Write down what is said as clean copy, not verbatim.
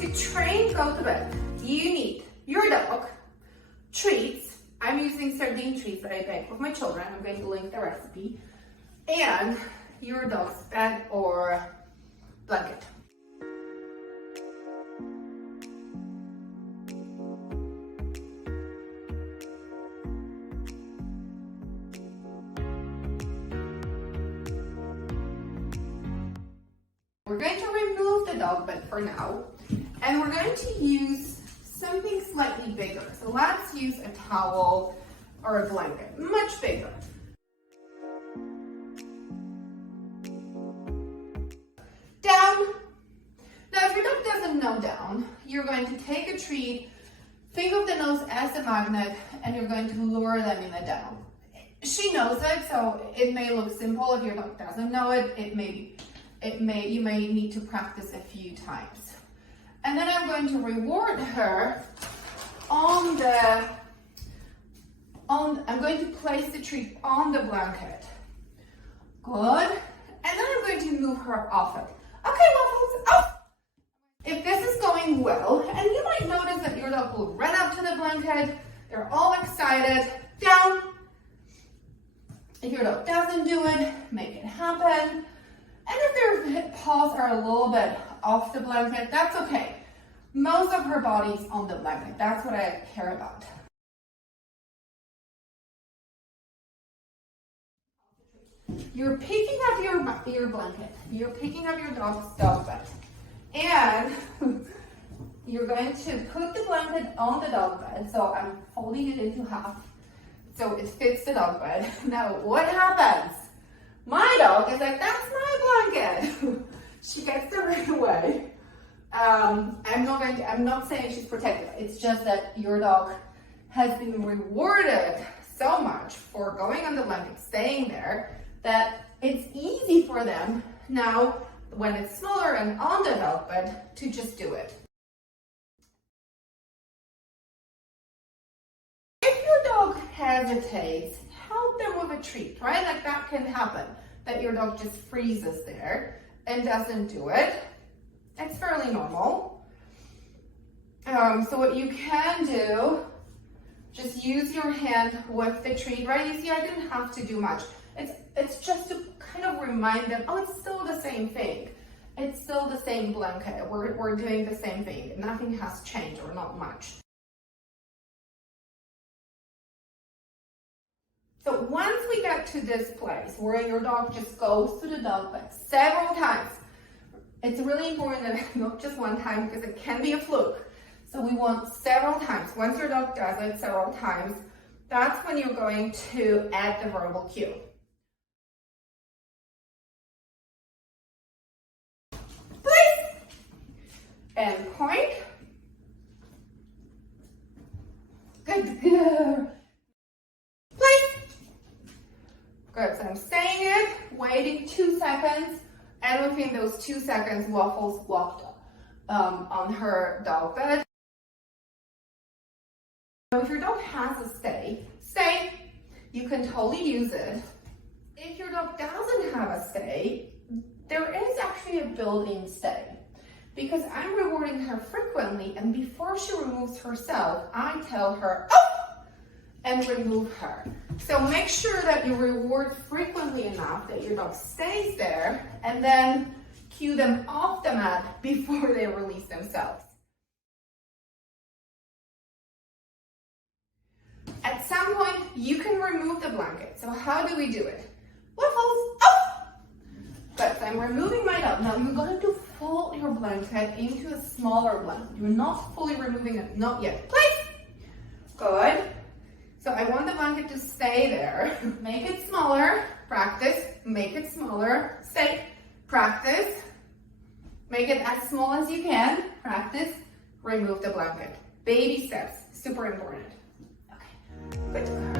to train go to bed, you need your dog, treats. I'm using sardine treats that I bake with my children. I'm going to link the recipe. And your dog's bed or blanket. We're going to remove the dog bed for now, and we're going to use something slightly bigger. So let's use a towel or a blanket, much bigger. Down. Now, if your dog doesn't know down, you're going to take a treat, think of the nose as a magnet, and you're going to lure them in the down. She knows it, so it may look simple. If your dog doesn't know it, you may need to practice a few times. And then I'm going to reward her I'm going to place the treat on the blanket. Good. And then I'm going to move her off it. Okay, Waffles, off! If this is going well, and you might notice that your dog will run up to the blanket, they're all excited, down. If your dog doesn't do it, make it happen. And if their paws are a little bit off the blanket, that's okay. Most of her body's on the blanket. That's what I care about. You're picking up your blanket. You're picking up your dog's dog bed. And you're going to put the blanket on the dog bed. So I'm folding it into half so it fits the dog bed. Now, what happens? My dog is like, that's my blanket. She gets it right away. I'm not saying she's protected. It's just that your dog has been rewarded so much for going on the blanket, staying there, that it's easy for them now, when it's smaller and on the dog bed, to just do it. If your dog hesitates, help them with a treat, right? Like that can happen, that your dog just freezes there and doesn't do it. It's fairly normal. So what you can do, just use your hand with the treat, right? You see, I didn't have to do much. It's just to kind of remind them, oh, it's still the same thing. It's still the same blanket. We're doing the same thing. Nothing has changed, or not much. So once we get to this place where your dog just goes to the dog bed several times, it's really important that not just one time, because it can be a fluke. So we want several times. Once your dog does it several times, that's when you're going to add the verbal cue. Please. And point. Good girl. Please. Good, so I'm saying it, waiting 2 seconds, and within those 2 seconds, Waffles walked on her dog bed. So if your dog has a stay, you can totally use it. If your dog doesn't have a stay, there is actually a built-in stay, because I'm rewarding her frequently, and before she removes herself, I tell her, oh, and remove her. So make sure that you reward frequently enough that your dog stays there, and then cue them off the mat before they release themselves. At some point, you can remove the blanket. So how do we do it? Waffles, oh! But I'm removing my dog. Now you're going to fold your blanket into a smaller blanket. You're not fully removing it, not yet. Please. Good. So I want the blanket to stay there. Make it smaller, practice, make it smaller, stay, practice, make it as small as you can, practice, remove the blanket. Baby steps, super important. Okay, good.